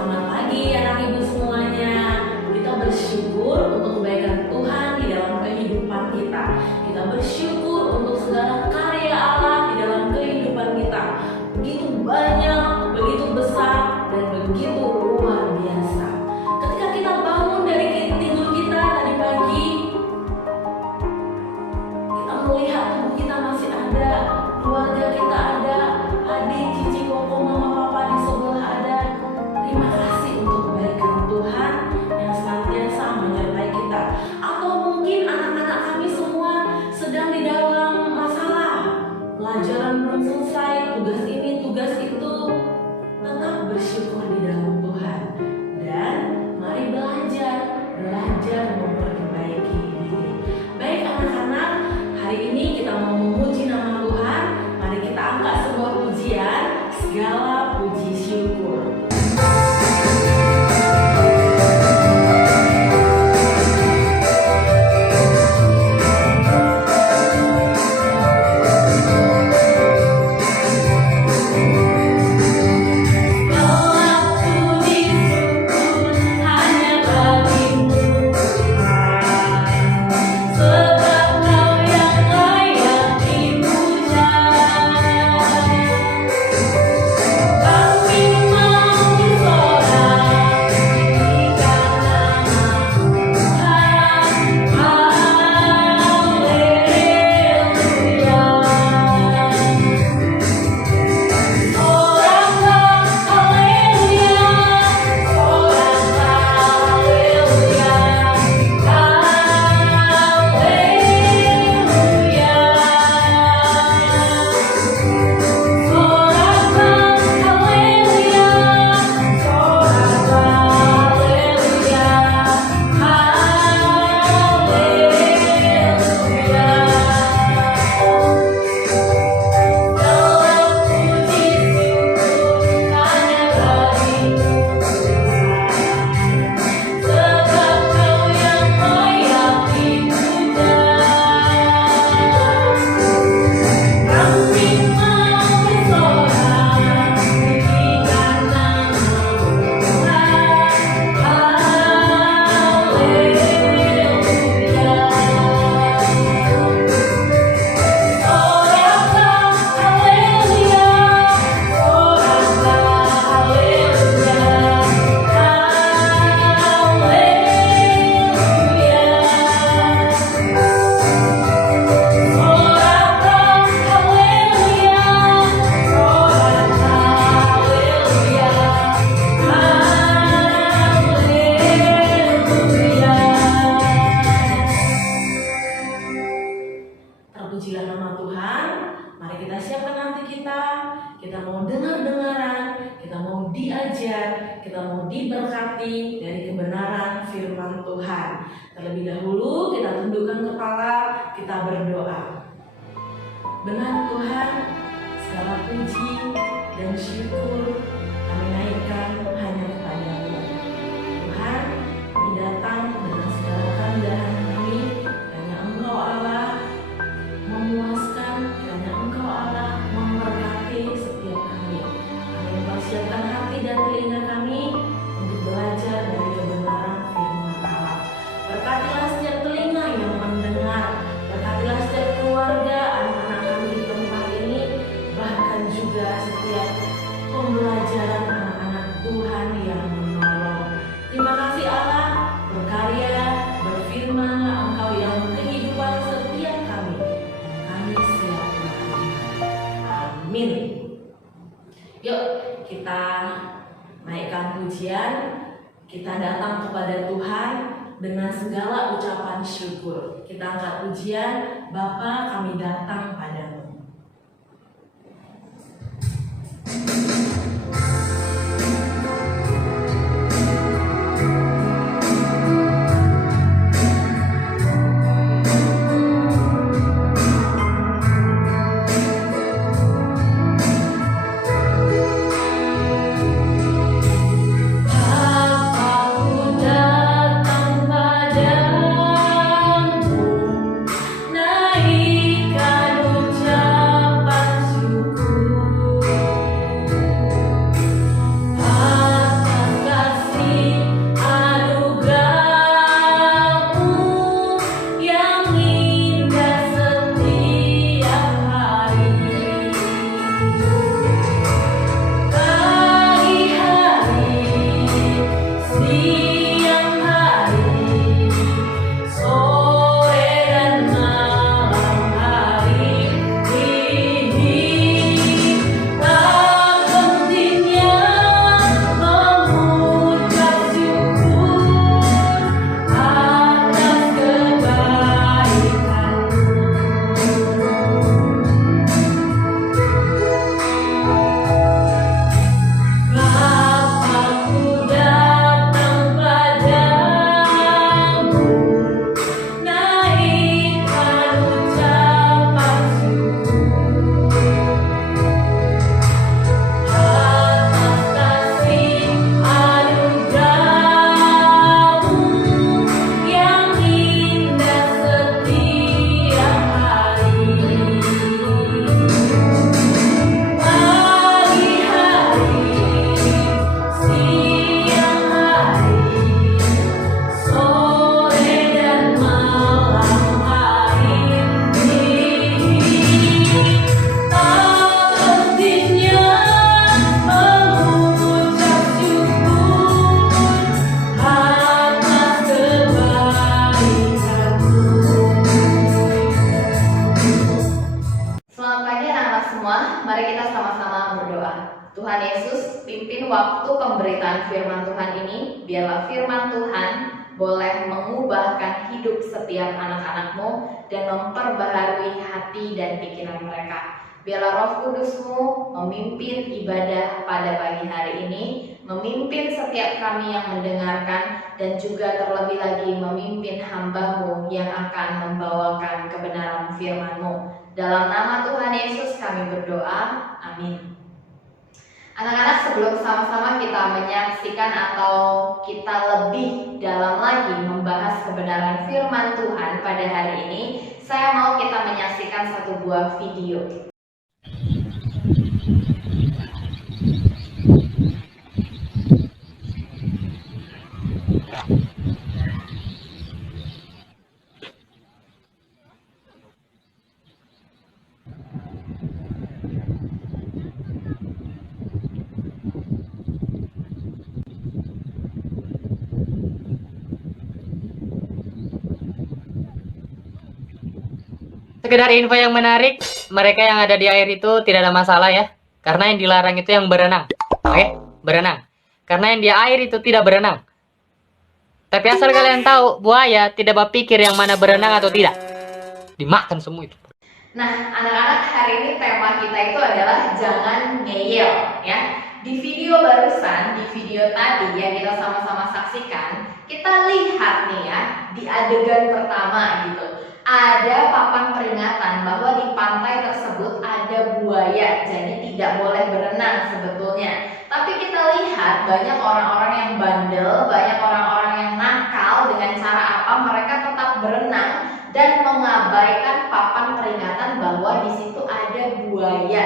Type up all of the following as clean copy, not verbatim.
Selamat pagi anak ibu semuanya. Kita bersyukur untuk kebaikan Tuhan di dalam kehidupan kita. Kita bersyukur untuk segala karya Allah di dalam kehidupan kita. Begitu banyak, begitu besar, dan begitu luar biasa. Ketika kita bangun dari tidur kita tadi pagi, kita melihat tubuh kita masih ada, keluarga kita ada, adik, cici, koko, mama, papa di sebelah ada. Terima kasih untuk kebaikan Tuhan yang senantiasa menyertai kita. Atau mungkin anak-anak kami semua sedang di dalam masalah, pelajaran belum selesai, tugas ini, tugas itu. Tetap bersyukur di dalam Tuhan. Dan mari belajar memperbaiki diri. Baik anak-anak, hari ini kita mau memuji nama Tuhan. Mari kita angkat sebuah pujian, segala puji syukur. Terpujilah nama Tuhan. Mari kita siapkan hati kita. Kita mau dengar-dengaran, kita mau diajar, kita mau diberkati dari kebenaran firman Tuhan. Terlebih dahulu kita tundukkan kepala, kita berdoa. Benar Tuhan, segala puji dan syukur kami naikkan hanya kepada-Mu. Tuhan, kami datang dengan segala kerendahan kami, hanya Engkau Allah memuaskan, kiranya Engkau Allah memberkati setiap kami. Kami mempersiapkan hati dan telinga kami untuk belajar dari kebenaran firman Allah. Berkatilah setiap telinga yang mendengar, berkatilah setiap keluarga, anak-anak kami di tempat ini, bahkan juga setiap pembelajaran anak-anak Tuhan yang menolong. Terima kasih Allah, berkarya, berfirman-Lah Engkau yang kehidupan setiap kami. Kami siap menerima. Amin. Yuk kita naikkan pujian. Kita datang kepada Tuhan dengan segala ucapan syukur. Kita angkat pujian, Bapa kami datang padamu. Naikkan ucapan pemberitaan firman Tuhan ini, biarlah firman Tuhan boleh mengubahkan hidup setiap anak-anakmu dan memperbaharui hati dan pikiran mereka. Biarlah Roh Kudus-Mu memimpin ibadah pada pagi hari ini, memimpin setiap kami yang mendengarkan, dan juga terlebih lagi memimpin hamba-Mu yang akan membawakan kebenaran firman-Mu. Dalam nama Tuhan Yesus kami berdoa, amin. Anak-anak, sebelum sama-sama kita menyaksikan atau kita lebih dalam lagi membahas kebenaran firman Tuhan pada hari ini, saya mau kita menyaksikan satu buah video. Sekedar info yang menarik, mereka yang ada di air itu tidak ada masalah ya. Karena yang dilarang itu yang berenang. Oke? Berenang. Karena yang di air itu tidak berenang. Tapi asal kalian tahu, buaya tidak berpikir yang mana berenang atau tidak. Dimakan semua itu. Nah, anak-anak, hari ini tema kita itu adalah jangan ngeyel ya. Di video barusan, di video tadi yang kita sama-sama saksikan, kita lihat nih ya, di adegan pertama gitu. Ada papan peringatan bahwa di pantai tersebut ada buaya, jadi tidak boleh berenang sebetulnya. Tapi kita lihat banyak orang-orang yang bandel, banyak orang-orang yang nakal dengan cara apa mereka tetap berenang dan mengabaikan papan peringatan bahwa di situ ada buaya.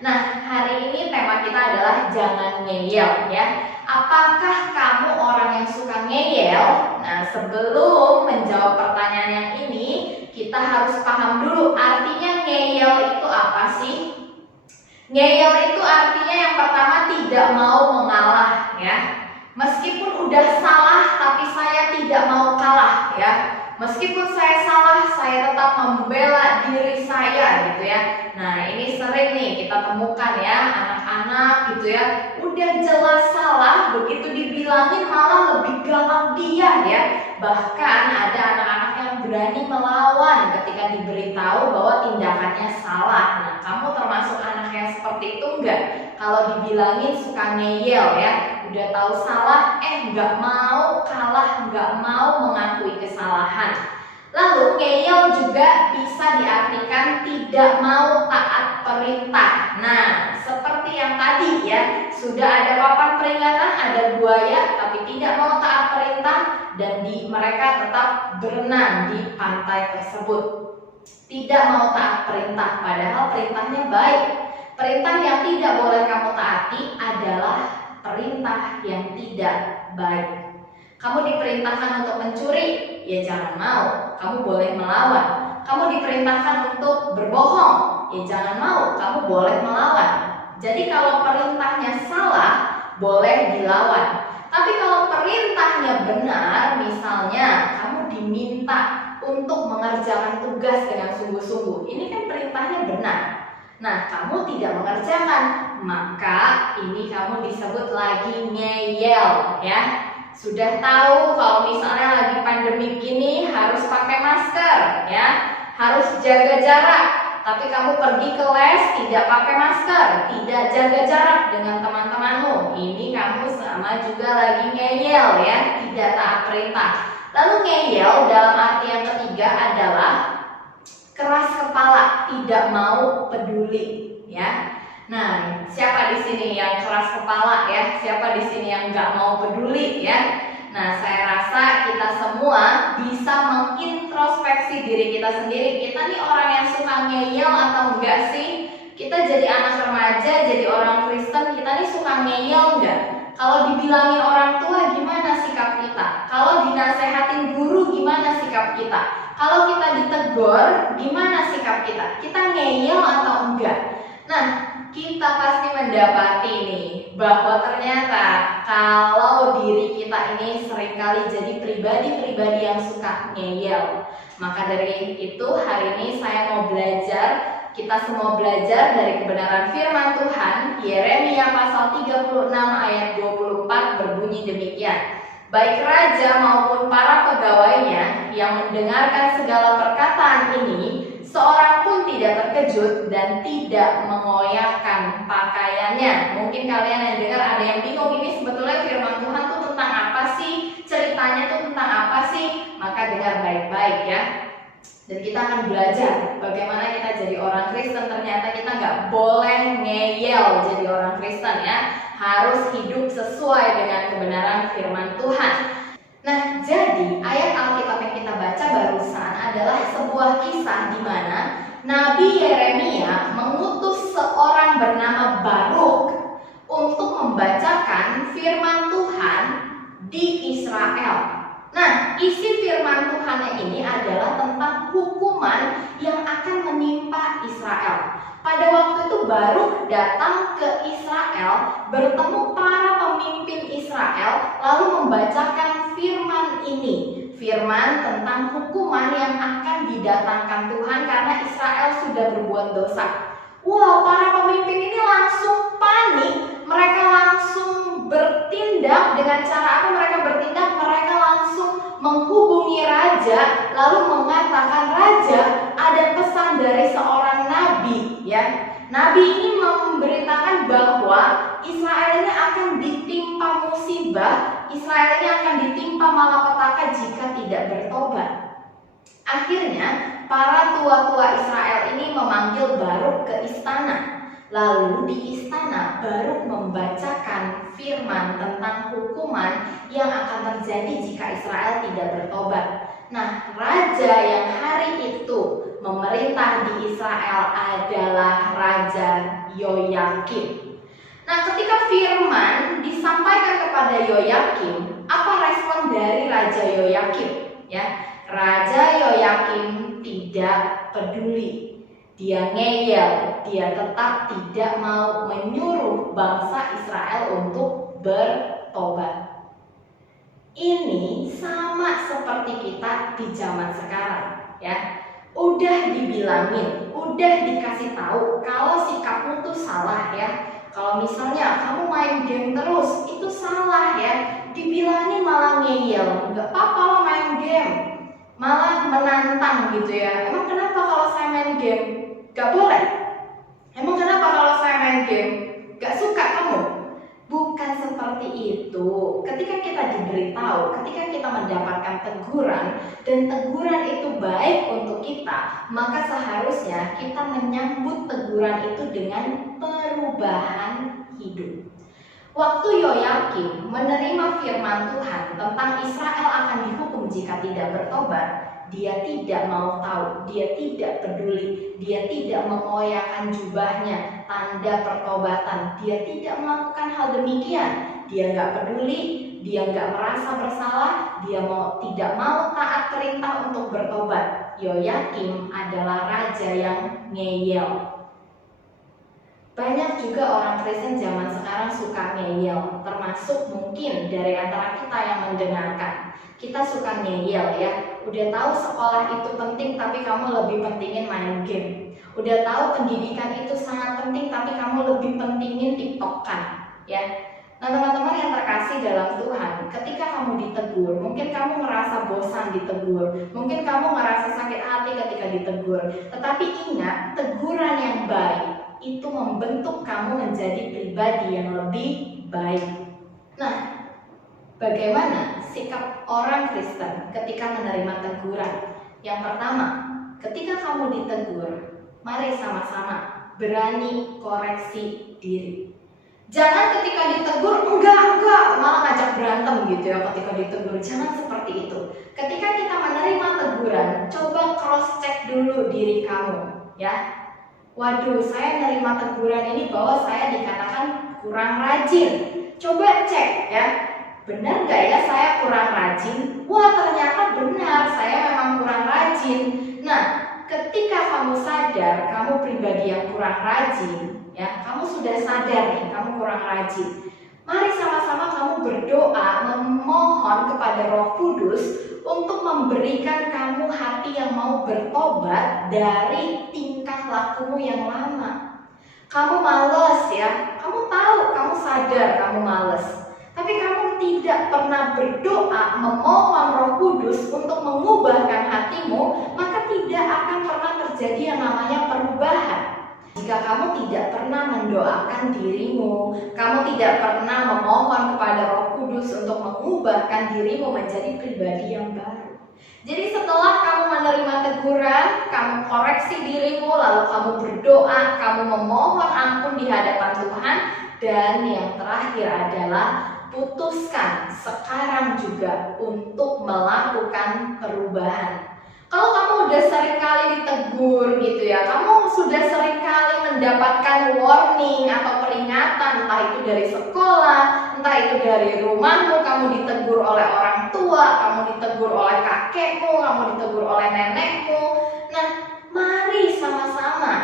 Nah, hari ini tema kita adalah jangan ngeyel ya. Apakah kamu orang yang suka ngeyel? Nah, sebelum menjawab pertanyaan yang ini, kita harus paham dulu artinya ngeyel itu apa sih? Ngeyel itu artinya yang pertama tidak mau mengalah ya. Meskipun udah salah tapi saya tidak mau kalah ya. Meskipun saya salah, saya tetap membela diri saya gitu ya. Nah, ini sering nih kita temukan ya, anak-anak gitu ya, udah jelas salah, begitu dibilangin malah lebih galak dia ya. Bahkan ada anak-anak yang berani melawan ketika diberitahu bahwa tindakannya salah. Nah, kamu termasuk anak yang seperti itu enggak? Kalau dibilangin suka ngeyel ya, udah tahu salah, nggak mau kalah, nggak mau mengakui kesalahan. Lalu ngeyel juga bisa diartikan tidak mau taat perintah. Nah, seperti yang tadi ya, sudah ada papan peringatan, ada buaya, tapi tidak mau taat perintah dan mereka tetap berenang di pantai tersebut. Tidak mau taat perintah, padahal perintahnya baik. Perintah yang tidak boleh kamu taati adalah perintah yang tidak baik. Kamu diperintahkan untuk mencuri, ya jangan mau, kamu boleh melawan. Kamu diperintahkan untuk berbohong, ya jangan mau, kamu boleh melawan. Jadi kalau perintahnya salah, boleh dilawan. Tapi kalau perintahnya benar, misalnya kamu diminta untuk mengerjakan tugas dengan sungguh-sungguh, ini kan perintahnya benar. Nah, kamu tidak mengerjakan, maka ini kamu disebut lagi ngeyel ya. Sudah tahu kalau misalnya lagi pandemi gini harus pakai masker ya, harus jaga jarak. Tapi kamu pergi ke les tidak pakai masker, tidak jaga jarak dengan teman-temanmu. Ini kamu sama juga lagi ngeyel ya, tidak taat perintah. Lalu ngeyel dalam arti yang ketiga adalah keras kepala, tidak mau peduli ya. Nah, siapa di sini yang keras kepala ya? Siapa di sini yang nggak mau peduli ya? Nah, saya rasa kita semua bisa mengintrospeksi diri kita sendiri. Kita nih orang yang suka ngeyel atau enggak sih? Kita jadi anak remaja, jadi orang Kristen, kita nih suka ngeyel enggak? Kalau dibilangin orang tua, gimana sikap kita? Kalau dinasehatin guru, gimana sikap kita? Kalau kita ditegur, gimana sikap kita? Kita ngeyel atau enggak? Nah, kita pasti mendapati nih bahwa ternyata kalau diri kita ini seringkali jadi pribadi-pribadi yang suka ngeyel. Maka dari itu hari ini saya mau belajar, kita semua belajar dari kebenaran firman Tuhan, Yeremia pasal 36 ayat 20 demikian. Baik raja maupun para pegawainya yang mendengarkan segala perkataan ini, seorang pun tidak terkejut dan tidak mengoyakkan pakaiannya. Mungkin kalian yang dengar ada yang bingung, ini sebetulnya firman Tuhan tuh tentang apa sih? Ceritanya tuh tentang apa sih? Maka dengar baik-baik ya. Dan kita akan belajar bagaimana kita jadi orang Kristen. Ternyata kita nggak boleh ngeyel jadi orang Kristen ya. Harus hidup sesuai dengan kebenaran firman Tuhan. Nah, jadi ayat Alkitab yang kita baca barusan adalah sebuah kisah di mana Nabi Yeremia mengutus seorang bernama Baruk untuk membacakan firman Tuhan di Israel. Nah, isi firman Tuhan ini adalah tentang hukuman yang akan menimpa Israel. Pada waktu itu Baruk datang ke Israel, bertemu para pemimpin Israel, lalu membacakan firman ini. Firman tentang hukuman yang akan didatangkan Tuhan karena Israel sudah berbuat dosa. Wow, para pemimpin ini langsung panik. Mereka langsung bertindak. Dengan cara apa mereka bertindak? Mereka langsung menghubungi raja, lalu mengatakan, "Raja, ada pesan dari seorang nabi." Ya, nabi ini memberitakan bahwa Israel ini akan ditimpa musibah, Israel ini akan ditimpa malapetaka jika tidak bertobat. Akhirnya para tua-tua Israel ini memanggil Baruk ke istana. Lalu di istana Baruk membacakan firman tentang hukuman yang akan terjadi jika Israel tidak bertobat. Nah, raja yang hari itu memerintah di Israel adalah Raja Yoyakim. Nah, ketika firman disampaikan kepada Yoyakim, apa respon dari Raja Yoyakim? Ya, Raja Yoyakim tidak peduli. Dia ngeyel, dia tetap tidak mau menyuruh bangsa Israel untuk bertobat. Ini sama seperti kita di zaman sekarang, ya. Udah dibilangin, udah dikasih tahu kalau sikapmu tuh salah ya. Kalau misalnya kamu main game terus, itu salah ya. Dibilangin malah ngeyel, nggak apa-apa lo main game, malah menantang gitu ya. Emang kenapa kalau saya main game gak boleh? Emang kenapa kalau saya main game gak suka kamu? Bukan seperti itu. Ketika kita diberitahu, ketika kita mendapatkan teguran, dan teguran itu baik untuk kita, maka seharusnya kita menyambut teguran itu dengan perubahan hidup. Waktu Yoyakim menerima firman Tuhan tentang Israel akan dihukum jika tidak bertobat, dia tidak mau tahu, dia tidak peduli, dia tidak mengoyakkan jubahnya, tanda pertobatan. Dia tidak melakukan hal demikian. Dia nggak peduli, dia nggak merasa bersalah, dia tidak mau taat perintah untuk bertobat. Yoyakim adalah raja yang ngeyel. Banyak juga orang Kristen zaman sekarang suka ngeyel, termasuk mungkin dari antara kita yang mendengarkan. Kita suka ngeyel ya. Udah tahu sekolah itu penting tapi kamu lebih pentingin main game. Udah tahu pendidikan itu sangat penting tapi kamu lebih pentingin TikTok-an ya. Nah, teman-teman yang terkasih dalam Tuhan, ketika kamu ditegur, mungkin kamu merasa bosan ditegur, mungkin kamu merasa sakit hati ketika ditegur. Tetapi ingat, teguran yang baik itu membentuk kamu menjadi pribadi yang lebih baik. Nah, bagaimana sikap orang Kristen ketika menerima teguran? Yang pertama, ketika kamu ditegur, mari sama-sama berani koreksi diri. Jangan ketika ditegur, enggak, malah ngajak berantem gitu ya ketika ditegur. Jangan seperti itu. Ketika kita menerima teguran, coba cross check dulu diri kamu ya. Waduh, saya menerima teguran ini bahwa saya dikatakan kurang rajin. Coba cek ya, benar gak ya saya kurang rajin? Wah, ternyata benar, saya memang kurang rajin. Nah, ketika kamu sadar kamu pribadi yang kurang rajin, ya, kamu sudah sadar nih, kamu kurang rajin. Mari sama-sama kamu berdoa, memohon kepada Roh Kudus untuk memberikan kamu hati yang mau bertobat dari tingkah lakumu yang lama. Kamu males ya, kamu tahu, kamu sadar kamu males, tapi kamu tidak pernah kita berdoa memohon Roh Kudus untuk mengubahkan hatimu, maka tidak akan pernah terjadi yang namanya perubahan. Jika kamu tidak pernah mendoakan dirimu, kamu tidak pernah memohon kepada Roh Kudus untuk mengubahkan dirimu menjadi pribadi yang baru. Jadi setelah kamu menerima teguran, kamu koreksi dirimu, lalu kamu berdoa, kamu memohon ampun di hadapan Tuhan, dan yang terakhir adalah putuskan sekarang juga untuk melakukan perubahan. Kalau kamu udah sering kali ditegur gitu ya, kamu sudah sering kali mendapatkan warning atau peringatan, entah itu dari sekolah, entah itu dari rumahmu, kamu ditegur oleh orang tua, kamu ditegur oleh kakekmu, kamu ditegur oleh nenekmu. Nah, mari sama-sama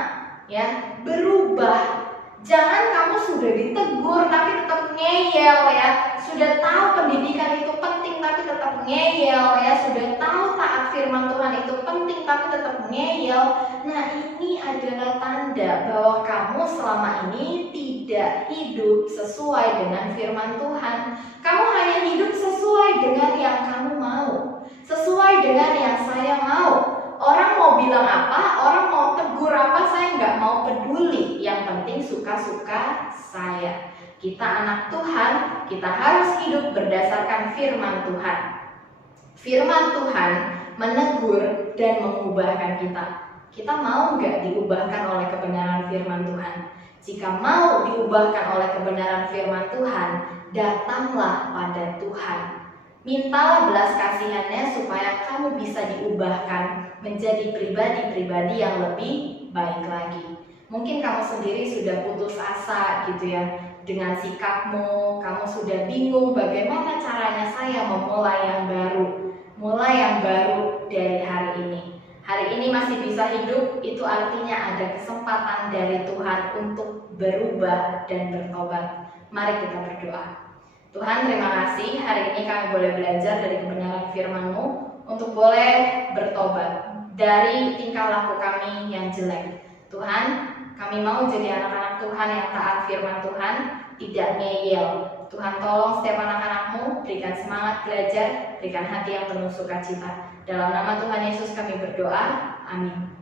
ya berubah. Jangan kamu sudah ditegur tapi tetap ngeyel ya. Sudah tahu pendidikan itu penting tapi tetap ngeyel ya. Sudah tahu taat firman Tuhan itu penting tapi tetap ngeyel. Nah, ini adalah tanda bahwa kamu selama ini tidak hidup sesuai dengan firman Tuhan. Kamu hanya hidup sesuai dengan yang kamu mau, sesuai dengan yang saya mau. Orang mau bilang apa, orang mau tegur apa, saya nggak mau peduli. Yang penting suka-suka saya. Kita anak Tuhan, kita harus hidup berdasarkan firman Tuhan. Firman Tuhan menegur dan mengubahkan kita. Kita mau nggak diubahkan oleh kebenaran firman Tuhan? Jika mau diubahkan oleh kebenaran firman Tuhan, datanglah pada Tuhan. Mintalah belas kasihannya supaya kamu bisa diubahkan menjadi pribadi-pribadi yang lebih baik lagi. Mungkin kamu sendiri sudah putus asa gitu ya dengan sikapmu, kamu sudah bingung bagaimana caranya saya memulai yang baru. Mulai yang baru dari hari ini. Hari ini masih bisa hidup, itu artinya ada kesempatan dari Tuhan untuk berubah dan bertobat. Mari kita berdoa. Tuhan, terima kasih hari ini kami boleh belajar dari kebenaran firman-Mu untuk boleh bertobat dari tingkah laku kami yang jelek. Tuhan, kami mau jadi anak-anak Tuhan yang taat firman Tuhan, tidak ngeyel. Tuhan, tolong setiap anak-anak-Mu, berikan semangat belajar, berikan hati yang penuh sukacita. Dalam nama Tuhan Yesus kami berdoa, amin.